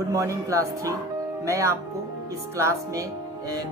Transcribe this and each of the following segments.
Good morning class 3। मैं आपको इस क्लास में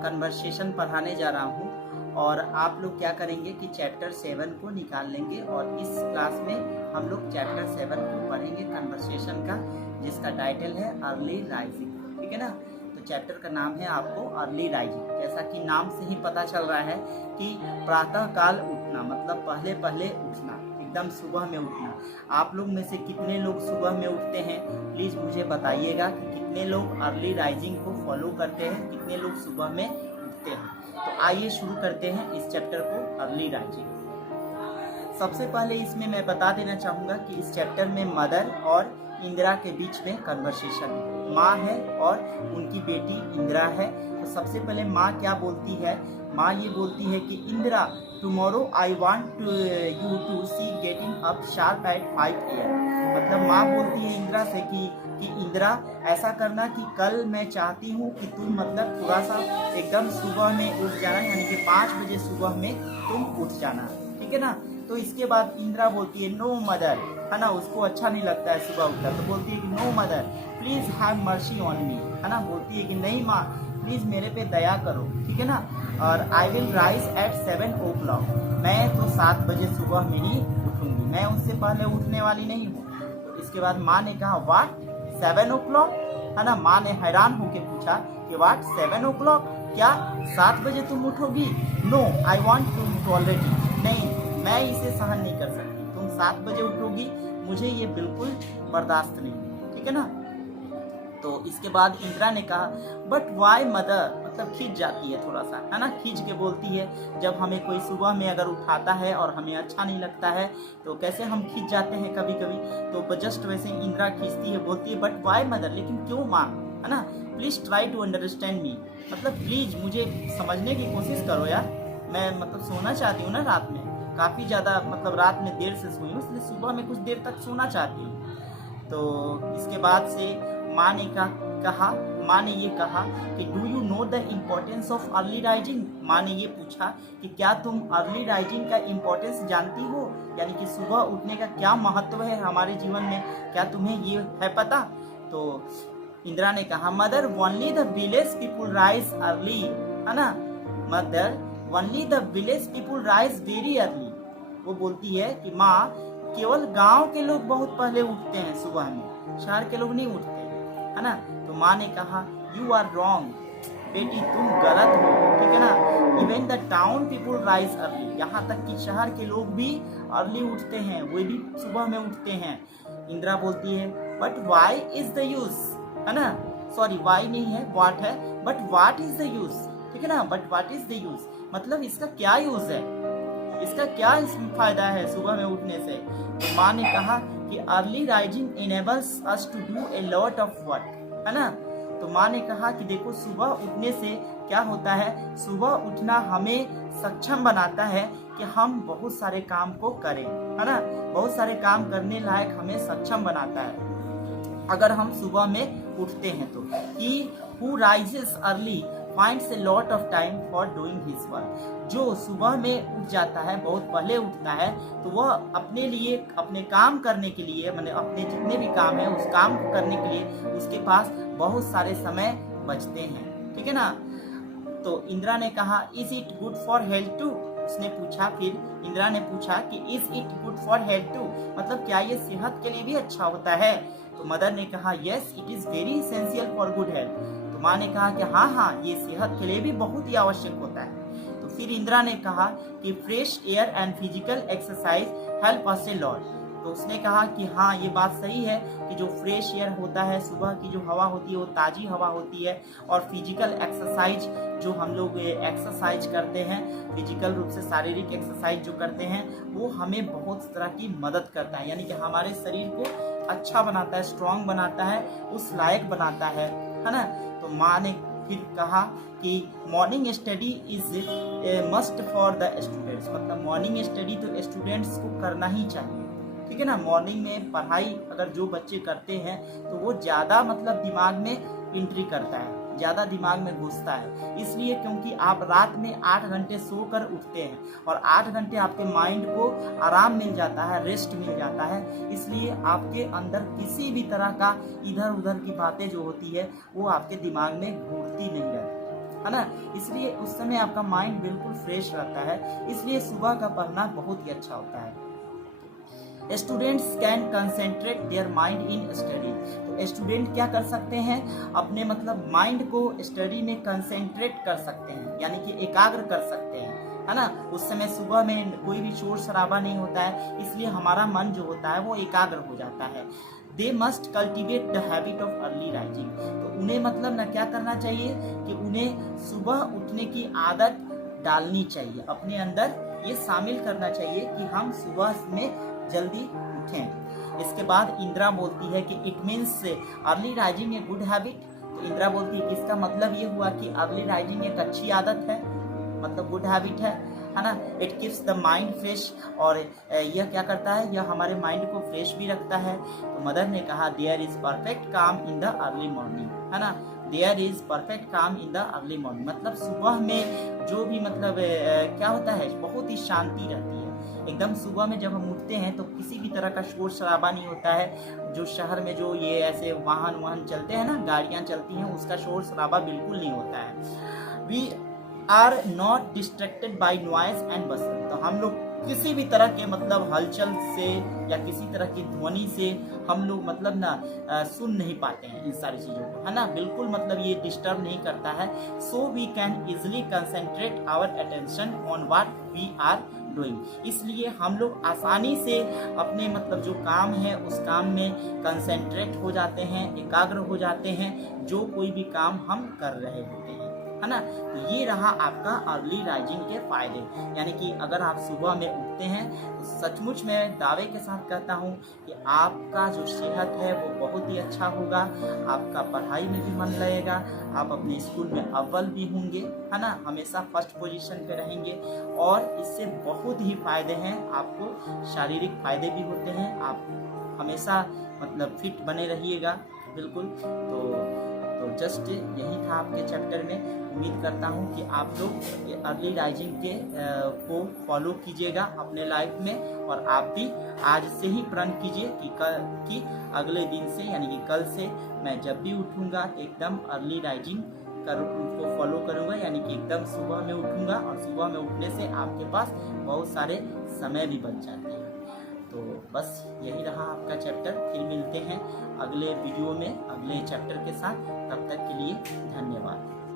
कन्वर्सेशन पढ़ाने जा रहा हूँ और आप लोग क्या करेंगे कि चैप्टर 7 को निकाल लेंगे और इस क्लास में हम लोग चैप्टर 7 को पढ़ेंगे कन्वर्सेशन का, जिसका टाइटल है अर्ली राइजिंग। ठीक है ना। तो चैप्टर का नाम है आपको अर्ली राइजिंग। जैसा कि नाम से ही पता चल रहा है कि प्रातः काल उठना, मतलब पहले पहले उठना, एकदम सुबह में उठना। आप लोग में से कितने लोग सुबह में उठते हैं, प्लीज़ मुझे बताइएगा कि कितने लोग अर्ली राइजिंग को फॉलो करते हैं, कितने लोग सुबह में उठते हैं। तो आइए शुरू करते हैं इस चैप्टर को, अर्ली राइजिंग। सबसे पहले इसमें मैं बता देना चाहूँगा कि इस चैप्टर में मदर और इंदिरा के बीच में कन्वर्सेशन है। माँ है और उनकी बेटी इंदिरा है। तो सबसे पहले माँ क्या बोलती है, माँ ये बोलती है कि Indira, tomorrow I want you to see getting up sharp at 5 AM। मतलब माँ बोलती है इंदिरा से कि इंदिरा ऐसा करना कि कल मैं चाहती हूँ कि तुम मतलब थोड़ा सा एकदम सुबह में उठ जाना, यानी कि 5 बजे सुबह में तुम उठ जाना। ठीक है ना। तो इसके बाद इंदिरा बोलती है नो मदर, है ना, उसको अच्छा नहीं लगता है सुबह उठना। तो बोलती है कि no mother please have mercy on me, है ना। बोलती है कि नहीं माँ, प्लीज मेरे पे दया करो। ठीक है ना। और I will rise eight 7 o'clock, मैं तो 7 बजे सुबह में ही उठूंगी, मैं उससे पहले उठने वाली नहीं हूँ। तो इसके बाद माँ ने कहा व्हाट 7 o'clock, है ना। माँ ने हैरान होकर पूछा कि व्हाट 7 o'clock, क्या 7 बजे तुम उठोगी? No I want to already, नहीं मैं इसे सहन नहीं कर सकती, तुम 7 बजे उठोगी, मुझे ये बिल्कुल बर्दाश्त नहीं। ठीक है ना। तो इसके बाद इंदिरा ने कहा बट वाई मदर, मतलब खींच जाती है थोड़ा सा, है ना, खींच के बोलती है। जब हमें कोई सुबह में अगर उठाता है और हमें अच्छा नहीं लगता है तो कैसे हम खींच जाते हैं कभी कभी, तो जस्ट वैसे इंदिरा खींचती है, बोलती है बट वाई मदर, लेकिन क्यों माँ, है ना। Please try to understand me, मतलब प्लीज मुझे समझने की कोशिश करो यार, मैं मतलब सोना चाहती हूँ ना रात में, काफ़ी ज़्यादा मतलब रात में देर से सोई हूँ, इसलिए सुबह में कुछ देर तक सोना चाहती हूँ। तो इसके बाद से माँ ने ये कहा कि do you know the importance of early rising. माँ ने ये पूछा कि क्या तुम अर्ली राइजिंग का इम्पोर्टेंस जानती हो, यानी कि सुबह उठने का क्या महत्व है हमारे जीवन में, क्या तुम्हें ये है पता? तो इंदिरा ने कहा mother only the village people rise early, है ना। Mother only the village people rise very early. वो बोलती है कि माँ, केवल गांव के लोग बहुत पहले उठते हैं सुबह में, शहर के लोग नहीं उठते, है ना। तो माँ ने कहा यू आर रॉन्ग, बेटी तुम गलत हो। ठीक है ना। Even the town people rise early, यहाँ तक कि शहर के लोग भी अर्ली उठते हैं, वो भी सुबह में उठते हैं। इंदिरा बोलती है but why is the use, है ना, सॉरी वाई नहीं है वाट है, but what is the use. ठीक है ना। But what is the use, मतलब इसका क्या यूज है, इसका क्या इसमें फायदा है सुबह में उठने से। तो माँ ने कहा कि early rising enables us to do a lot of work, है ना। तो माँ ने कहा कि देखो सुबह उठने से क्या होता है, सुबह उठना हमें सक्षम बनाता है कि हम बहुत सारे काम को करें, है ना, बहुत सारे काम करने लायक हमें सक्षम बनाता है अगर हम सुबह में उठते हैं। तो he who rises early finds a lot of time for doing his work। जो सुबह में उठ जाता है, बहुत पहले उठता है, तो वह अपने लिए, अपने काम करने के लिए, मतलब अपने जितने भी काम है उस काम को करने के लिए उसके पास बहुत सारे समय बचते हैं। ठीक है ना। तो इंदिरा ने कहा is it good for health too, उसने पूछा, फिर इंदिरा ने पूछा कि is it good for health too, मतलब क्या ये सेहत के लिए भी अच्छा होता है? तो मदर ने कहा yes it is very essential for good health. तो माँ ने कहा कि हाँ, ये सेहत के लिए भी बहुत ही आवश्यक होता है। तो फिर इंदिरा ने कहा कि fresh air and physical exercise help us a lot. तो उसने कहा कि हाँ, ये बात सही है कि जो फ्रेश एयर होता है, सुबह की जो हवा होती है वो ताज़ी हवा होती है, और फिजिकल एक्सरसाइज जो हम लोग एक्सरसाइज करते हैं, फिजिकल रूप से शारीरिक एक्सरसाइज जो करते हैं, वो हमें बहुत तरह की मदद करता है, यानी कि हमारे शरीर को अच्छा बनाता है, स्ट्रांग बनाता है, उस लायक बनाता है ना। तो माँ ने फिर कहा कि morning study is must for the students, मतलब मॉर्निंग स्टडी तो स्टूडेंट्स को करना ही चाहिए। ठीक है ना। मॉर्निंग में पढ़ाई अगर जो बच्चे करते हैं तो वो ज़्यादा मतलब दिमाग में एंट्री करता है, ज़्यादा दिमाग में घुसता है। इसलिए क्योंकि आप रात में 8 घंटे सोकर उठते हैं और 8 घंटे आपके माइंड को आराम मिल जाता है, रेस्ट मिल जाता है। इसलिए आपके अंदर किसी भी तरह का इधर उधर की बातें जो होती है वो आपके दिमाग में घूरती नहीं रहती है ना। इसलिए उस समय आपका माइंड बिल्कुल फ्रेश रहता है। इसलिए सुबह का पढ़ना बहुत ही अच्छा होता है। Students can concentrate their mind in study. तो स्टूडेंट क्या कर सकते हैं, अपने मतलब माइंड को स्टडी में कंसेंट्रेट कर सकते हैं, यानी कि एकाग्र कर सकते हैं, है ना। उस समय सुबह में कोई भी शोर शराबा नहीं होता है, इसलिए हमारा मन जो होता है वो एकाग्र हो जाता है। They must cultivate the habit of early rising. तो उन्हें मतलब ना क्या करना चाहिए कि उन्हें सुबह उठने की आदत डालनी चाहिए, अपने अंदर ये शामिल करना चाहिए कि हम सुबह में जल्दी उठें। इसके बाद इंदिरा बोलती है कि it means early rising a good habit. तो इंदिरा बोलती है कि इसका मतलब ये हुआ कि अर्ली राइजिंग एक अच्छी आदत है, मतलब गुड हैबिट है ना। It keeps the mind fresh, और यह क्या करता है, यह हमारे माइंड को फ्रेश भी रखता है। तो मदर ने कहा देयर इज परफेक्ट काम इन द अर्ली मॉर्निंग, है ना। देयर इज परफेक्ट काम इन द अर्ली मॉर्निंग, मतलब सुबह में जो भी मतलब क्या होता है, बहुत ही शांति रहती है एकदम। सुबह में जब हम उठते हैं तो किसी भी तरह का शोर शराबा नहीं होता है। जो शहर में जो ये ऐसे वाहन चलते हैं ना, गाड़ियां चलती हैं, उसका शोर शराबा बिल्कुल नहीं होता है। We are not distracted by noise and buzzer. तो हम लोग किसी भी तरह के मतलब हलचल से या किसी तरह की ध्वनि से हम लोग मतलब ना सुन नहीं पाते हैं इन सारी चीज़ों को, है ना। बिल्कुल मतलब ये डिस्टर्ब नहीं करता है। So we can easily concentrate our attention on what we are doing. इसलिए हम लोग आसानी से अपने मतलब जो काम है उस काम में कंसेंट्रेट हो जाते हैं, एकाग्र हो जाते हैं, जो कोई भी काम हम कर रहे होते हैं, है ना। तो ये रहा आपका अर्ली राइजिंग के फायदे। यानी कि अगर आप सुबह में उठते हैं तो सचमुच में दावे के साथ कहता हूँ कि आपका जो सेहत है वो बहुत ही अच्छा होगा, आपका पढ़ाई में भी मन लगेगा, आप अपने स्कूल में अव्वल भी होंगे, है ना, हमेशा फर्स्ट पोजीशन पे रहेंगे। और इससे बहुत ही फायदे हैं, आपको शारीरिक फायदे भी होते हैं, आप हमेशा मतलब फिट बने रहिएगा बिल्कुल। तो जस्ट यही था आपके चैप्टर में। उम्मीद करता हूँ कि आप लोग ये अर्ली राइजिंग के को फॉलो कीजिएगा अपने लाइफ में, और आप भी आज से ही प्रण कीजिए कि अगले दिन से यानी कि कल से मैं जब भी उठूँगा एकदम अर्ली राइजिंग को फॉलो करूँगा, यानी कि एकदम सुबह में उठूँगा। और सुबह में उठने से आपके पास बहुत सारे समय भी बच जाते हैं। तो बस यही रहा आपका चैप्टर। फिर मिलते हैं अगले वीडियो में अगले चैप्टर के साथ। तब तक के लिए धन्यवाद।